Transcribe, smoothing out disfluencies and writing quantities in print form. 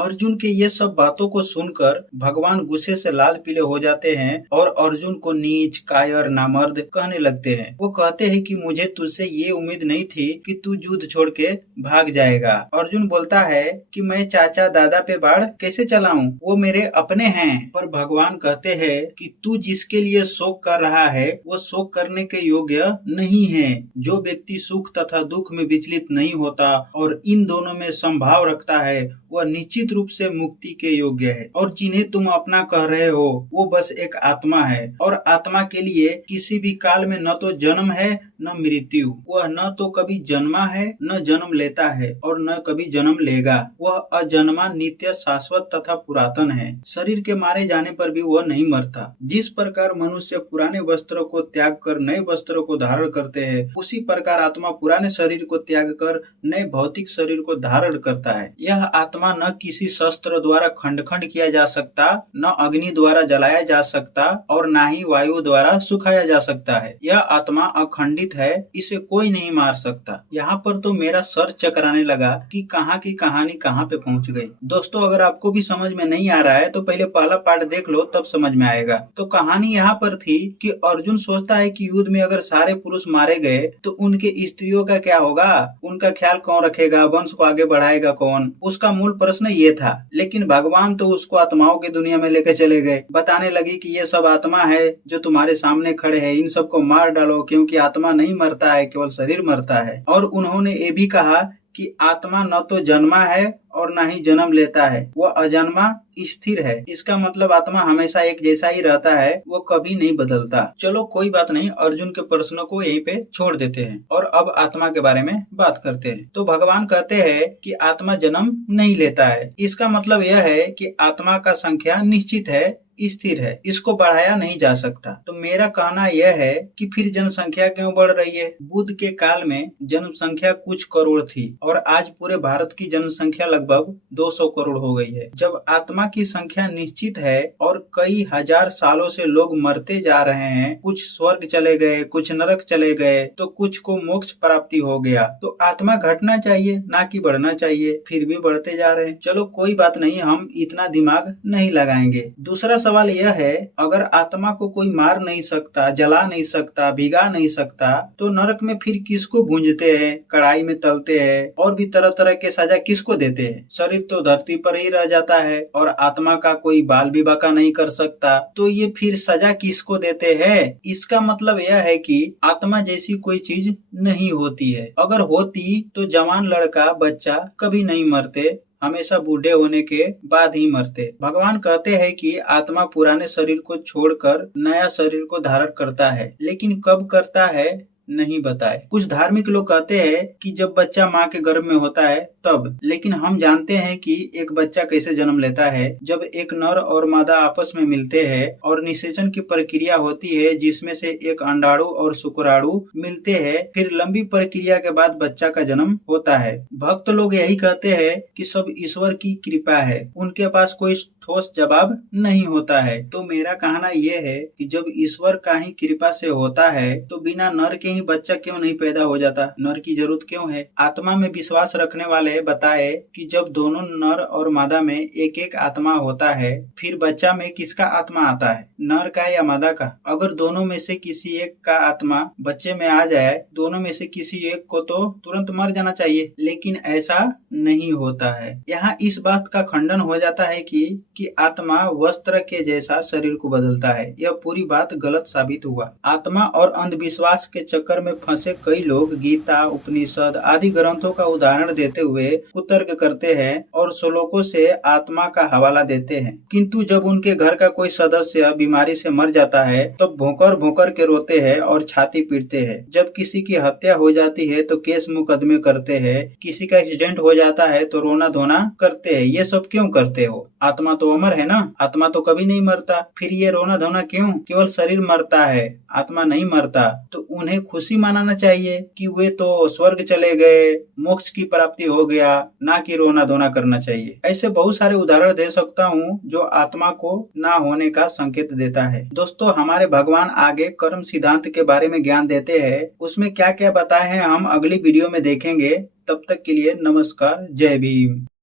अर्जुन के ये सब बातों को सुनकर भगवान गुस्से से लाल पीले हो जाते हैं और अर्जुन को नीच, कायर, नामर्द कहने लगते हैं। वो कहते हैं कि मुझे तुझसे ये उम्मीद नहीं थी कि तू युद्ध छोड़ के भाग जाएगा। अर्जुन बोलता है कि मैं चाचा दादा पे बाढ़ कैसे चलाऊं, वो मेरे अपने हैं। पर भगवान कहते हैं कि तू जिसके लिए शोक कर रहा है वो शोक करने के योग्य नहीं है। जो व्यक्ति सुख तथा दुख में विचलित नहीं होता और इन दोनों में संभाव रखता है वह निश्चित रूप से मुक्ति के योग्य है। और जिन्हें तुम अपना कह रहे हो वो बस एक आत्मा है और आत्मा के लिए किसी भी काल में न तो जन्म है न मृत्यु। वह न तो कभी जन्मा है न जन्म लेता है और न कभी जन्म लेगा। वह अजन्मा, नित्य, शाश्वत तथा पुरातन है। शरीर के मारे जाने पर भी वह नहीं मरता। जिस प्रकार मनुष्य पुराने वस्त्रों को त्याग कर नए वस्त्रों को धारण करते हैं, उसी प्रकार आत्मा पुराने शरीर को त्याग कर नए भौतिक शरीर को धारण करता है। यह आत्मा न किसी शस्त्र द्वारा खंड खंड किया जा सकता, न अग्नि द्वारा जलाया जा सकता और न ही वायु द्वारा सुखाया जा सकता है। यह आत्मा अखंडित है, इसे कोई नहीं मार सकता। यहाँ पर तो मेरा सर चकराने लगा कि कहाँ की कहानी कहाँ पे पहुँच गई। दोस्तों, अगर आपको भी समझ में नहीं आ रहा है तो पहले पहला पार्ट देख लो, तब समझ में आएगा। तो कहानी यहाँ पर थी कि अर्जुन सोचता है कि युद्ध में अगर सारे पुरुष मारे गए तो उनके स्त्रियों का क्या होगा, उनका ख्याल कौन रखेगा, वंश को आगे बढ़ाएगा कौन। उसका मूल प्रश्न ये था। लेकिन भगवान तो उसको आत्माओं की दुनिया में लेकर चले गए। बताने लगी कि ये सब आत्मा है जो तुम्हारे सामने खड़े हैं, इन सबको मार डालो, क्योंकि आत्मा नहीं मरता है, केवल शरीर मरता है। और उन्होंने ये भी कहा कि आत्मा न तो जन्मा है और न ही जन्म लेता है, वह अजन्मा स्थिर है। इसका मतलब आत्मा हमेशा एक जैसा ही रहता है, वो कभी नहीं बदलता। चलो कोई बात नहीं, अर्जुन के प्रश्नों को यहीं पे छोड़ देते हैं और अब आत्मा के बारे में बात करते हैं। तो भगवान कहते हैं कि आत्मा जन्म नहीं लेता है। इसका मतलब यह है कि आत्मा का संख्या निश्चित है, स्थिर है, इसको बढ़ाया नहीं जा सकता। तो मेरा कहना यह है कि फिर जनसंख्या क्यों बढ़ रही है। बुद्ध के काल में जनसंख्या कुछ करोड़ थी और आज पूरे भारत की जनसंख्या लगभग 200 करोड़ हो गई है। जब आत्मा की संख्या निश्चित है और कई हजार सालों से लोग मरते जा रहे हैं, कुछ स्वर्ग चले गए, कुछ नरक चले गए, तो कुछ को मोक्ष प्राप्ति हो गया, तो आत्मा घटना चाहिए ना कि बढ़ना चाहिए। फिर भी बढ़ते जा रहे हैं। चलो कोई बात नहीं, हम इतना दिमाग नहीं लगाएंगे। दूसरा सवाल यह है, अगर आत्मा को कोई मार नहीं सकता, जला नहीं सकता, भिगा नहीं सकता, तो नरक में फिर किसको भूंजते हैं, कढ़ाई में तलते हैं और भी तरह तरह के सजा किसको देते हैं। शरीर तो धरती पर ही रह जाता है और आत्मा का कोई बाल भी बाका नहीं कर सकता, तो ये फिर सजा किसको देते हैं। इसका मतलब यह है कि आत्मा जैसी कोई चीज नहीं होती है। अगर होती तो जवान लड़का बच्चा कभी नहीं मरते, हमेशा बूढ़े होने के बाद ही मरते। भगवान कहते हैं कि आत्मा पुराने शरीर को छोड़कर नया शरीर को धारण करता है, लेकिन कब करता है नहीं बताए। कुछ धार्मिक लोग कहते हैं कि जब बच्चा माँ के गर्भ में होता है तब, लेकिन हम जानते हैं कि एक बच्चा कैसे जन्म लेता है। जब एक नर और मादा आपस में मिलते हैं और निषेचन की प्रक्रिया होती है, जिसमें से एक अंडाणु और शुक्राणु मिलते हैं, फिर लंबी प्रक्रिया के बाद बच्चा का जन्म होता है। भक्त लोग यही कहते हैं कि सब ईश्वर की कृपा है, उनके पास कोई ठोस जवाब नहीं होता है। तो मेरा कहना यह है कि जब ईश्वर का ही कृपा से होता है तो बिना नर के ही बच्चा क्यों नहीं पैदा हो जाता, नर की जरूरत क्यों है। आत्मा में विश्वास रखने वाले बताए कि जब दोनों नर और मादा में एक एक आत्मा होता है, फिर बच्चा में किसका आत्मा आता है, नर का या मादा का। अगर दोनों में से किसी एक का आत्मा बच्चे में आ जाए, दोनों में से किसी एक को तो तुरंत मर जाना चाहिए, लेकिन ऐसा नहीं होता है। यहाँ इस बात का खंडन हो जाता है कि आत्मा वस्त्र के जैसा शरीर को बदलता है। यह पूरी बात गलत साबित हुआ। आत्मा और अंधविश्वास के चक्कर में फंसे कई लोग गीता, उपनिषद आदि ग्रंथों का उदाहरण देते हुए कुतर्क करते हैं और श्लोकों से आत्मा का हवाला देते हैं, किंतु जब उनके घर का कोई सदस्य बीमारी से मर जाता है तो भोंकर भोंकर के रोते हैं और छाती पीटते हैं। जब किसी की हत्या हो जाती है तो केस मुकदमे करते हैं, किसी का एक्सीडेंट हो जाता है तो रोना धोना करते हैं। ये सब क्यों करते हो? आत्मा तो अमर है ना, आत्मा तो कभी नहीं मरता, फिर ये रोना धोना क्यों? केवल शरीर मरता है, आत्मा नहीं मरता। तो उन्हें खुशी मनाना चाहिए कि वे तो स्वर्ग चले गए, मोक्ष की प्राप्ति हो गया, ना कि रोना धोना करना चाहिए। ऐसे बहुत सारे उदाहरण दे सकता हूँ जो आत्मा को ना होने का संकेत देता है। दोस्तों, हमारे भगवान आगे कर्म सिद्धांत के बारे में ज्ञान देते हैं, उसमें क्या क्या बताए हैं हम अगली वीडियो में देखेंगे। तब तक के लिए नमस्कार, जय भीम।